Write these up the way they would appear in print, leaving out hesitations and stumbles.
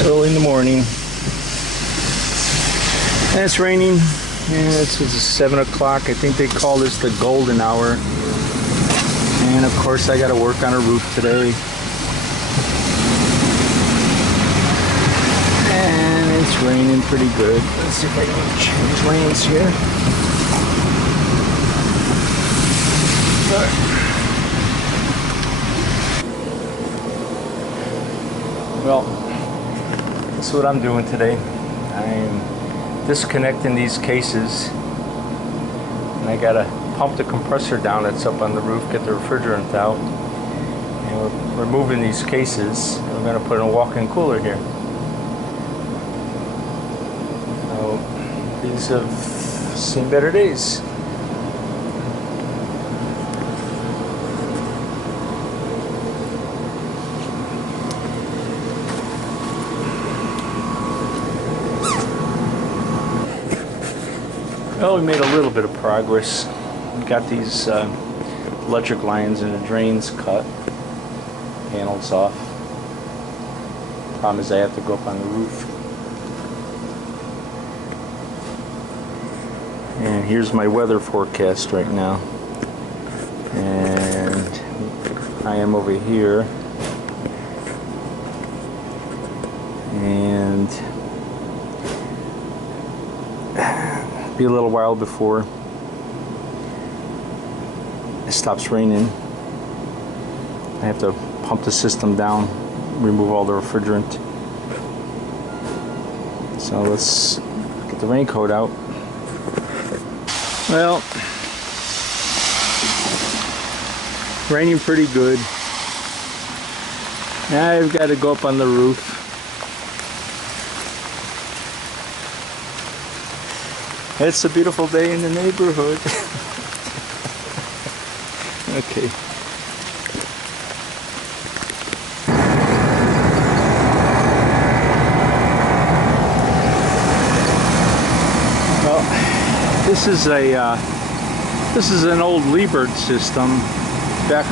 It's early in the morning, and it's raining, and it's 7 o'clock. I think they call this the golden hour. And of course I got to work on a roof today. And it's raining pretty good. Let's see if I can change lanes here. Well, this is what I'm doing today. I'm disconnecting these cases, and I gotta pump the compressor down that's up on the roof, get the refrigerant out, and we're removing these cases, and we're gonna put in a walk-in cooler here. So these have seen better days. Well, we made a little bit of progress. We got these electric lines and the drains cut, panels off. Problem is I have to go up on the roof. And here's my weather forecast right now. And I am over here. And be a little while before it stops raining. I have to pump the system down, remove all the refrigerant. So let's get the raincoat out. Well, raining pretty good. Now I've got to go up on the roof. It's a beautiful day in the neighborhood. Okay. Well, this is an old Liebart system back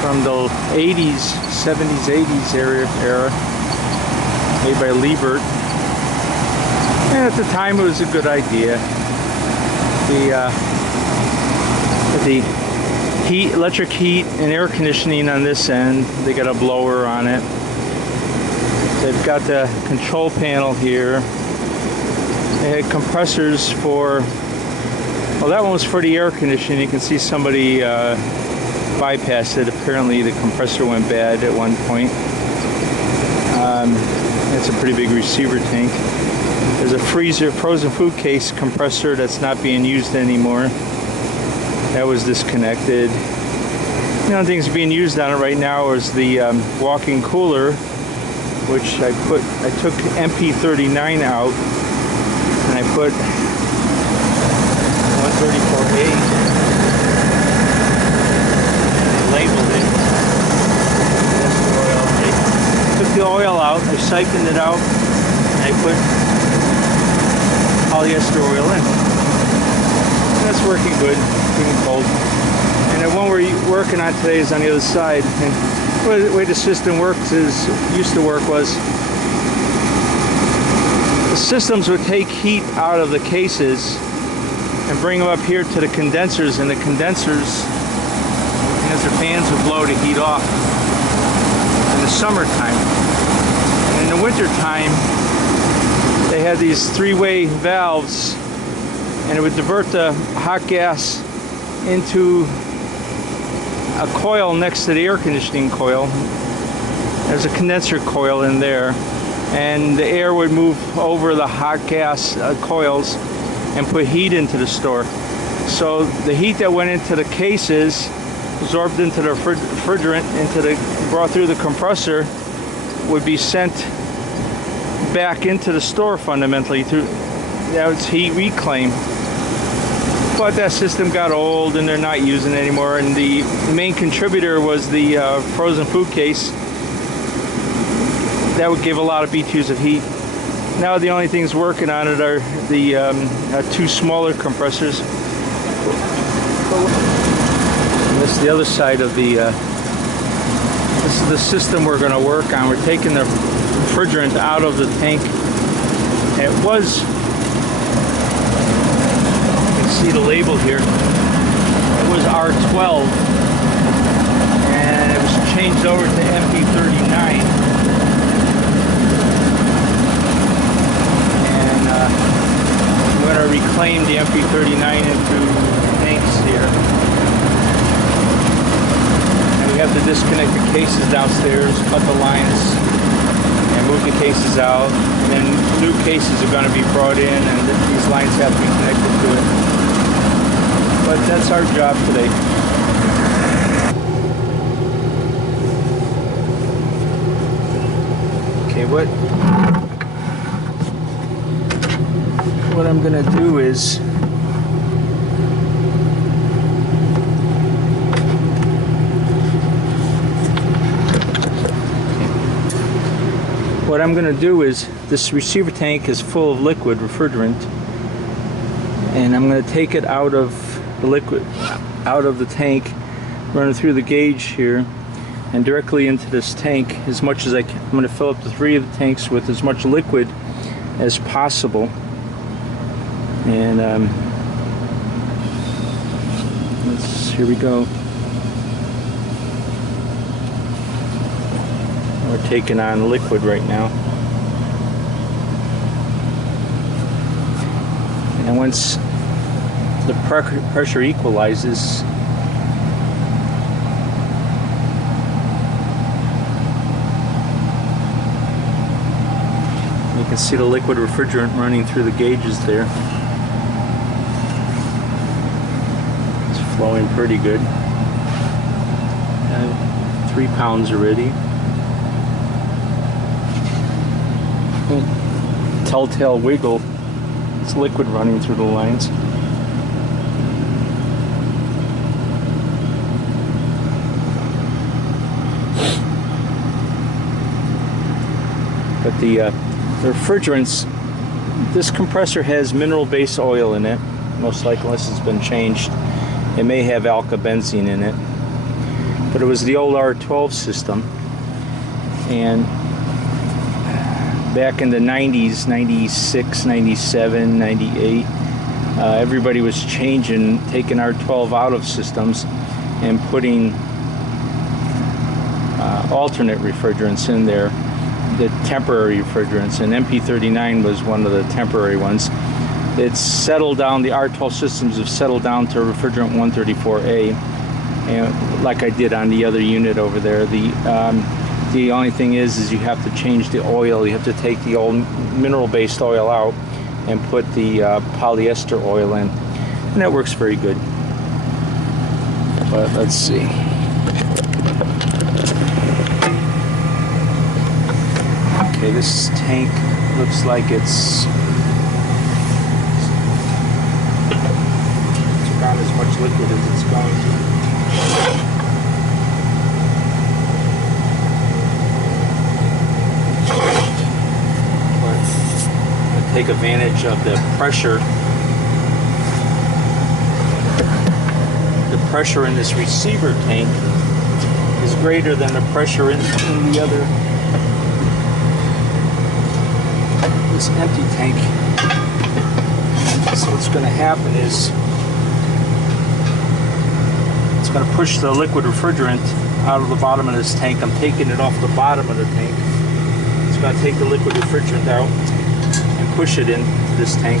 from the 80s, 70s, 80s era made by Liebart. And at the time, it was a good idea. The heat, electric heat, and air conditioning on this end. They got a blower on it. They've got the control panel here. They had compressors for. Well, that one was for the air conditioning. You can see somebody bypassed it. Apparently, the compressor went bad at one point. It's a pretty big receiver tank. There's a frozen food case compressor that's not being used anymore. That was disconnected. The only things being used on it right now is the walk-in cooler, which I took MP39 out, and I put 134A, labeled it. That's the oil. I took the oil out, I siphoned it out, and I put polyester oil in. And that's working good, keeping cold. And the one we're working on today is on the other side. And the way the system used to work was the systems would take heat out of the cases and bring them up here to the condensers, and the condensers, fans would blow the heat off in the summertime. And in the wintertime, they had these three-way valves, and it would divert the hot gas into a coil next to the air conditioning coil. There's a condenser coil in there, and the air would move over the hot gas coils and put heat into the store. So the heat that went into the cases, absorbed into the refrigerant, brought through the compressor, would be sent back into the store fundamentally through. That was heat reclaim. But that system got old and they're not using it anymore, and the main contributor was the frozen food case. That would give a lot of BTUs of heat. Now the only things working on it are the two smaller compressors. And this is the other side of the this is the system we're going to work on. We're taking the refrigerant out of the tank. It was, you can see the label here, it was R12, and it was changed over to MP39. And I'm going to reclaim the MP39 into tanks here. And we have to disconnect the cases downstairs, cut the lines, and move the cases out. And then new cases are going to be brought in, and these lines have to be connected to it. But that's our job today. Okay, what I'm going to do is this receiver tank is full of liquid refrigerant, and I'm going to take it out of the liquid, out of the tank, run it through the gauge here, and directly into this tank as much as I can. I'm going to fill up the 3 of the tanks with as much liquid as possible. And here we go. We're taking on liquid right now. And once the pressure equalizes, you can see the liquid refrigerant running through the gauges there. It's flowing pretty good. 3 pounds already. Telltale wiggle. It's liquid running through the lines. But the refrigerants, this compressor has mineral-based oil in it, most likely, unless it's been changed. It may have alkylbenzene in it. But it was the old R12 system, and back in the 90s, 96, 97, 98, everybody was taking R12 out of systems and putting alternate refrigerants in there, the temporary refrigerants, and MP39 was one of the temporary ones. It's settled down, the R12 systems have settled down to refrigerant 134A, and like I did on the other unit over there. The only thing is you have to change the oil. You have to take the old mineral-based oil out and put the polyester oil in, and that works very good. But let's see. Okay, this tank looks like it's around as much liquid as it's going to. Take advantage of the pressure. The pressure in this receiver tank is greater than the pressure in the other, this empty tank. So what's going to happen is it's going to push the liquid refrigerant out of the bottom of this tank. I'm taking it off the bottom of the tank. It's going to take the liquid refrigerant out and push it into this tank.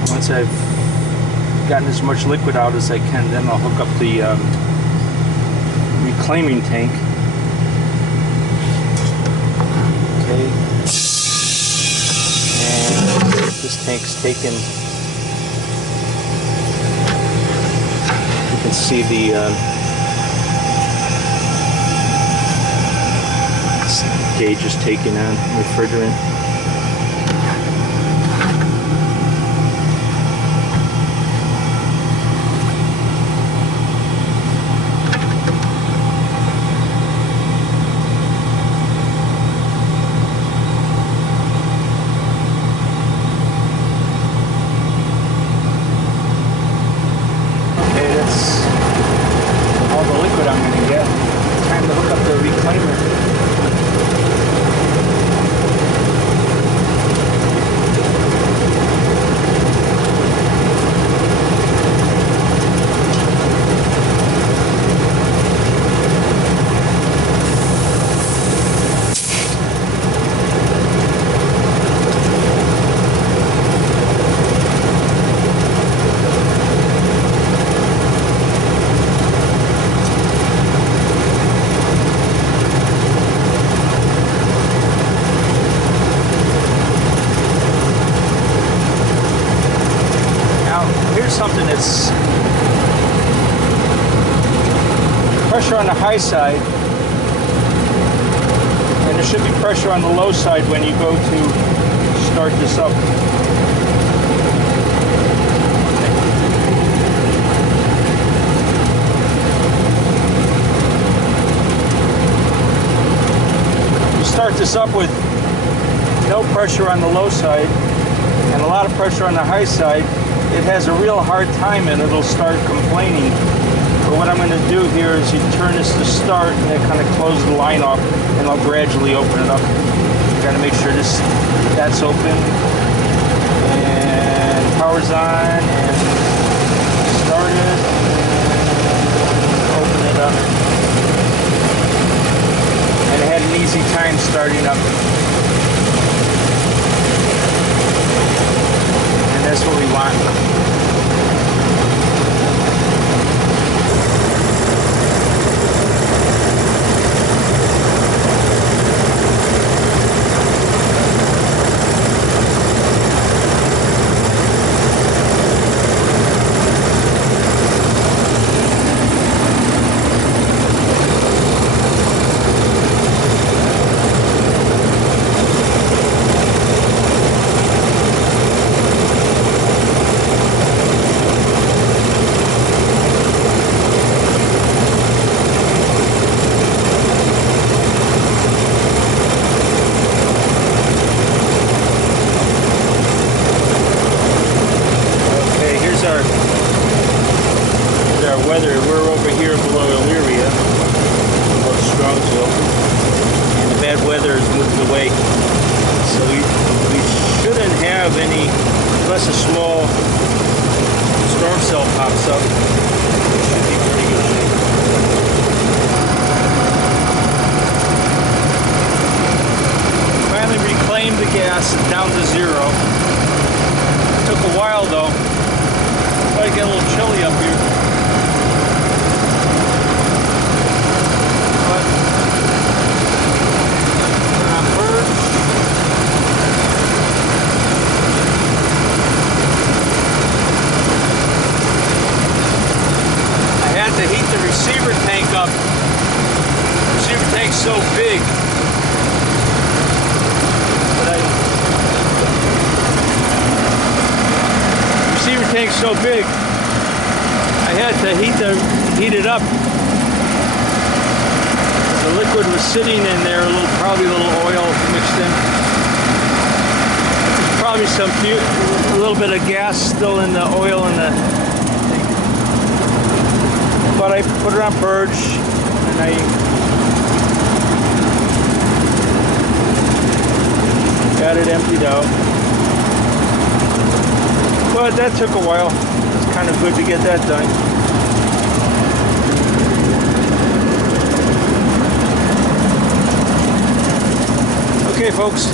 And once I've gotten as much liquid out as I can, then I'll hook up the reclaiming tank. Okay. And this tank's taken. You can see the gauge is taking on refrigerant. Okay, that's all the liquid I'm going to get. Time to hook up the reclaimer. It's pressure on the high side, and there should be pressure on the low side when you go to start this up. You start this up with no pressure on the low side and a lot of pressure on the high side. It has a real hard time and it'll start complaining. But what I'm going to do here is you turn this to start and then kind of close the line off, and I'll gradually open it up. Got to make sure that's open and power's on and start it and open it up. And I had an easy time starting up. And that's what we want. Weather, we're over here below Elyria, below Strongsville, and the bad weather is moving away. So we shouldn't have any, unless a small storm cell pops up. It should be pretty good shape. Finally reclaimed the gas down to 0. Took a while though. Might get a little chilly up here. To heat the receiver tank up. The receiver tank's so big. But receiver tank's so big, I had to heat it up. The liquid was sitting in there, probably a little oil mixed in. There's probably a little bit of gas still in the oil in the. But I put it on purge, and I got it emptied out. But that took a while. It's kind of good to get that done. Okay, folks.